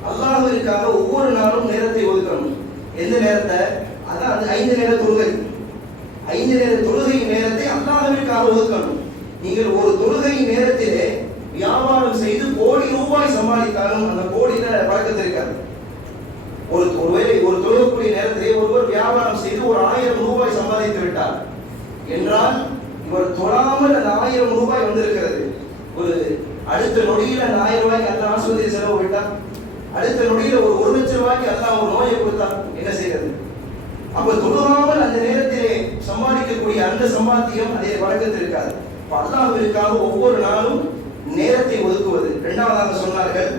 அல்லாஹ்விற்காக ஒவ்வொரு நாளும் நேரத்தை ஒதுக்கணும். எந்த நேரத்தை? அதான் அது 5 நேர தொழுகை. 5 நேர தொழுகை நேரத்தை அல்லாஹ்விற்காக ஒதுக்கணும். நீங்கள் ஒரு தொழுகை நேரத்திலே வியாபாரம் செய்து கோடி ரூபாய் சம்பாதித்தாலும் அந்த கோடியில பழக்கத்து இருக்காது. ஒருவேளை ஒரு தொழுகக்கூடிய நேரத்திலே ஒருவர் வியாபாரம் செய்து ஒரு 1000 ரூபாய் சம்பாதித்து விட்டார் என்றால், இவர் தொழாமல் அந்த 1000 ரூபாய் வந்திருக்கிறது. ஒரு அடுத்த நொடியில் அந்த 1000 ரூபாய்க்கு அந்த ஆஸ்பத்திரி செலவு விட்டார். அடுத்த நொடியில் ஒரு 1 லட்சம் ரூபாய்க்கு அல்லாஹ் ஒரு நோயை கொடுத்தார். என்ன செய்யறது? அப்ப தொழுகாமல் அந்த நேரத்திலே சம்பாதிக்கக்கூடிய அந்த சம்பாத்தியம் அதே வழக்கத்தில் இருக்காது. அல்லாஹ்விற்காக ஒவ்வொரு நாளும் நேரத்தை ஒதுக்குவது. இரண்டாவதாக சொன்னார்கள்,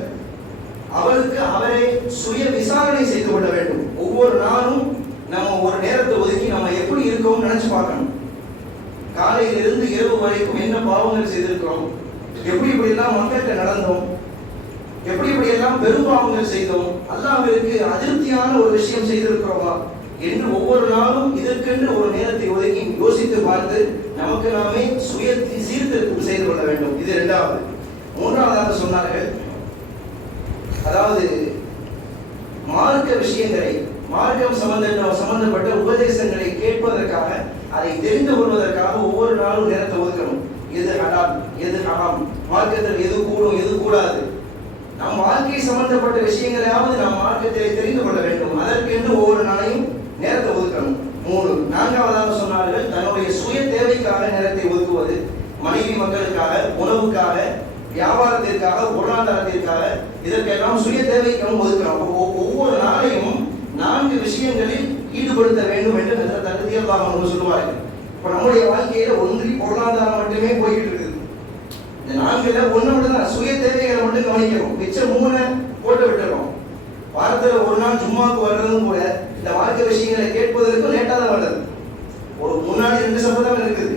அவருக்கு அவரே சுய விசாரணை செய்து கொள்ள வேண்டும். ஒவ்வொரு நாளும் நம்ம ஒரு நேரத்தை ஒதுக்கி நம்ம எப்படி இருக்கோம் நினைச்சு பார்க்கணும். காலையிலிருந்து இரவு வரைக்கும் என்ன பாவங்கள் செய்திருக்கிறோம், எப்படி எல்லாம் மக்கள்கிட்ட நடந்தோம், எப்படி எல்லாம் பெரும் பாவங்கள் செய்தோம், அல்லாஹ்விற்கு அதிருப்தியான ஒரு விஷயம் செய்திருக்கிறோமா என்று ஒவ்வொரு நாளும் இதற்கென்று ஒரு நேரத்தை ஒதுக்கி யோசித்து பார்த்து நமக்கு நாமே சுய சீர்திருத்தம் செய்து கொள்ள வேண்டும். இது இரண்டாவது. மூன்றாவதாக சொன்னார்கள், அதாவது மார்க்க விஷயங்களை, மார்க்கம் சம்பந்தப்பட்ட உபதேசங்களை கேட்பதற்காக, அதை தெரிந்து கொள்வதற்காக ஒவ்வொரு நாளும் நேரத்தை ஒதுக்கணும். எது ஹலால், எது ஹராம், மார்க்கத்தில் எது கூடும், எது கூடாது, நம் வாழ்க்கை சம்பந்தப்பட்ட விஷயங்களையாவது நாம் மார்க்கத்தை தெரிந்து கொள்ள வேண்டும். அதற்கென்று ஒவ்வொரு நாளையும் நேரத்தை ஒதுக்கணும். 3. நான்காவதாக சொன்னார்கள், தன்னுடைய சுய தேவைக்காக நேரத்தை ஒதுக்குவது. மனைவி மக்களுக்காக, உணவுக்காக, வியாபாரத்திற்காக, பொருளாதாரத்திற்காக, இதற்கெல்லாம் சுய தேவைக்காக ஒதுக்கணும். ஒவ்வொரு நாளையும் 4 விஷயங்களில் ஈடுபடுத்த வேண்டும் என்று தகுதியாக சொல்லுவார்கள். இப்ப நம்முடைய வாழ்க்கையில ஒன்றி பொருளாதாரம் மட்டுமே போய்கிட்டு இருக்குது. இந்த 4ல ஒண்ணு மட்டும் தான் சுய தேவைகளை மட்டும் கவனிக்கிறோம். மிச்சம் 3 போட்டு விட்டுறோம். வாரத்துல ஒரு நாள் ஜும்மாவுக்கு வர்றதும் கூட இந்த மார்க்க விஷயங்களை கேட்பதற்கு லேட்டா தான் வருது. ஒரு முன்னாடி 2 சம்பதம் இருக்குது,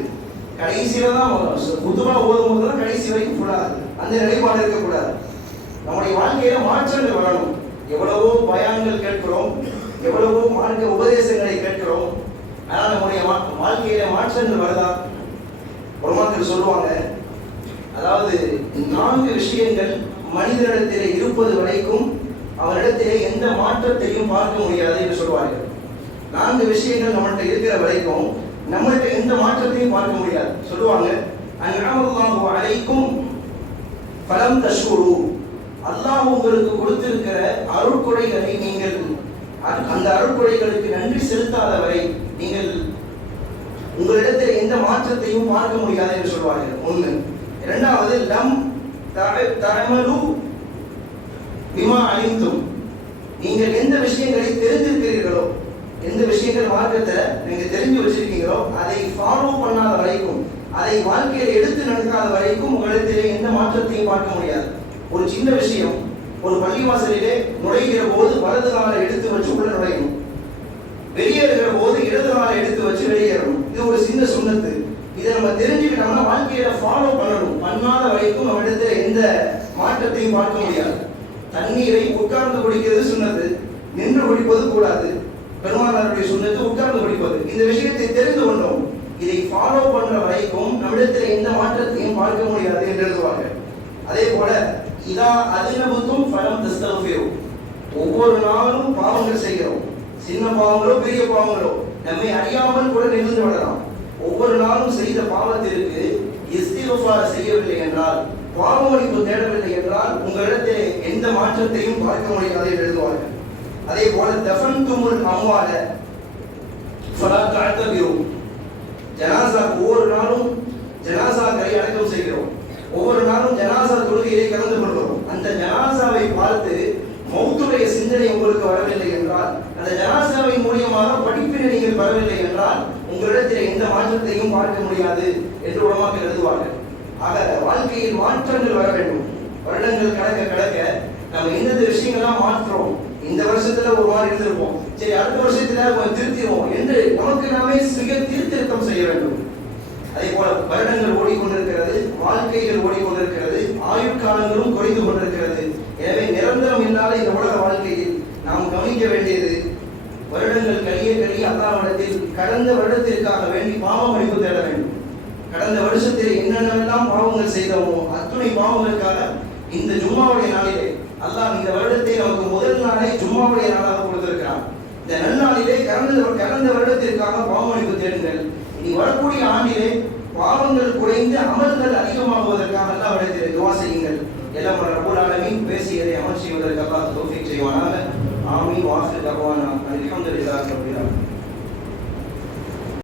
கடைசியில தான் புதுமா ஓதும் போது தான் கடைசி வரைக்கும் கூடாது. அந்த நிலைப்பாடு இருக்கக்கூடாது. நம்முடைய வாழ்க்கையில மாற்றங்கள் வரணும். எவ்வளவோ பயான்கள் கேட்கிறோம், எவ்வளவோ மார்க்க உபதேசங்களை கேட்கிறோம், ஆனால் நம்முடைய வாழ்க்கையில மாற்றங்கள் வருதா? உலமாக்கள் சொல்லுவாங்க, அதாவது 4 விஷயங்கள் மனிதனிடத்திலே இருப்பது வரைக்கும் அவரிடத்திலே எந்த மாற்றத்தையும் பார்க்க முடியாது என்று சொல்வார்கள். 4 விஷயங்கள் நம்மகிட்ட இருக்கிற வரைக்கும் நம்மகிட்ட எந்த மாற்றத்தையும் பார்க்க முடியாது. சொல்லுவாங்க, அன்அமல்லாஹு அலைக்கும் ஃபலம் தஷ்குரு, அல்லாஹ் உங்களுக்கு கொடுத்திருக்கிற அருட்கொடைகளை நீங்கள் அந்த அருட்கொடைகளுக்கு நன்றி செலுத்தாத வரை நீங்கள் உங்களிடத்தில் எந்த மாற்றத்தையும் பார்க்க முடியாது என்று சொல்வார்கள். ஒன்று. இரண்டாவது, லம் தஅமலு பிமா அலிம்தும், நீங்கள் எந்த விஷயங்களை தெரிந்திருக்கிறீர்களோ, எந்த விஷயங்கள் மார்க்கத்தில் நீங்க தெரிஞ்சு வச்சிருக்கீங்களோ அதை ஃபாலோ பண்ணாத வரைக்கும், அதை வாழ்க்கையில் எடுத்து நடக்காத வரைக்கும் உங்களிடத்திலே எந்த மாற்றத்தையும் பார்க்க முடியாது. ஒரு சின்ன விஷயம், ஒரு பள்ளிவாசலிலே நுழைகிற போது வலது காலை எடுத்து வச்சு உள்ள நுழையணும், வெளியேறுகிற போது இடது காலை எடுத்து வச்சு வெளியேறணும். இது ஒரு சின்ன சுண்ணத்து. இதை நம்ம தெரிஞ்சுக்கிட்டோம்னா வாழ்க்கையில ஃபாலோ பண்ணணும். பண்ணாத வரைக்கும் நம்ம இடத்துல எந்த மாற்றத்தையும் பார்க்க முடியாது. தண்ணீரை உட்கார்ந்து குடிக்கிறது சுண்ணத்து, நின்று குடிப்பது கூடாது. பெருமானாருடைய சுண்ணத்து உட்கார்ந்து குடிப்பது. இந்த விஷயத்தை தெரிந்து கொண்டோம், இதை ஃபாலோ பண்ற வரைக்கும் நம்மிடத்தில் எந்த மாற்றத்தையும் பார்க்க முடியாது என்று எழுதுவார்கள். அதே போல இதா அதினபுத்தும் ஃபலம் தஸ்தக்ஃபிரு, ஒவ்வொரு நாளும் பாவங்கள் செய்கிறோம், சின்ன பாவங்களோ பெரிய பாவங்களோ, நம்மை அறியாமல் கூட நிகழ்ந்து விடலாம். ஒவ்வொரு நாளும் செய்த பாவத்திற்கு இஸ்திக்ஃபார் செய்யவில்லை என்றால், பாவமன்னிப்பு தேடவில்லை என்றால் உங்களிடத்தில் எந்த மாற்றத்தையும் பார்க்க முடியாது என்று எழுதுவார்கள். அதே போல தஃபன்துமுல் அம்வால ஃபலா தஅதபிரு, ஜனாஸா ஒவ்வொரு நாளும் ஜனாஸாக்களை அடக்கம் செய்கிறோம், ஒவ்வொரு நாளும் ஜனாஸா தொழுகையை கலந்து கொள்கிறோம். அந்த ஜனாஸாவை பார்த்து மௌத்துடைய சிந்தனை உங்களுக்கு வரவில்லை என்றால், அந்த ஜனாஸாவின் மூலியமாக படிப்பினை நீங்கள் வரவில்லை என்றால் உங்களிடத்தில் எந்த மாற்றத்தையும் பார்க்க முடியாது என்று உலமாக்கள் எழுதுவார்கள். ஆக வாழ்க்கையில் மாற்றங்கள் வர வேண்டும். வருடங்கள் கடக்க கடக்க நம்ம எந்தெந்த விஷயங்கள்லாம் மாற்றுறோம், இந்த வருஷத்துல ஒரு மாதிரி இருந்திருப்போம், சரி அடுத்த வருஷத்துல கொஞ்சம் திருத்திடுவோம் என்று நமக்கு நாமே சுய தீர்த்திருத்தம் செய்ய வேண்டும். அதே போல வருடங்கள் ஓடிக்கொண்டிருக்கிறது, வாழ்க்கைகள் ஓடிக்கொண்டிருக்கிறது, ஆயுட்காலங்களும் குறைந்து கொண்டிருக்கிறது. எனவே நிரந்தரம் இல்லாத இந்த உலக வாழ்க்கையில் நாம் கவனிக்க வேண்டியது, வருடங்கள் கழிய கழிய அல்லாஹ்விடத்தில் கடந்த வருடத்திற்காக வேண்டி பாவ மன்னிப்பு தேட வேண்டும். கடந்த வருஷத்தில் என்னென்னலாம் பாவங்கள் செய்தோமோ அத்துணை பாவங்களுக்காக இந்த ஜும்மாவுடைய நாளிலே அல்லாஹ் இந்த வருடத்தை நமக்கு முதல் நாளை ஜும்மாவுடைய நாளாக கொடுத்திருக்கிறான். இந்த நன்னாளிலே கடந்த வருடத்திற்காக பாவ மன்னிப்பு தேடுங்கள். இனி வரக்கூடிய ஆண்டிலே பாவங்கள் குறைந்து அமல்கள் அதிகமாகுவதற்காக அல்லாஹ்விடத்தில் துஆ செய்யுங்கள். எல்லாம் ரப்பல் ஆலமீன் பேசியதை அமல் செய்வதற்கு அல்லாஹ் தௌஃபீக் செய்வானாக. ஆமீன். வாஹிர் தஅவானா அல்ஹம்துலில்லாஹி ரப்பில் ஆலமீன்.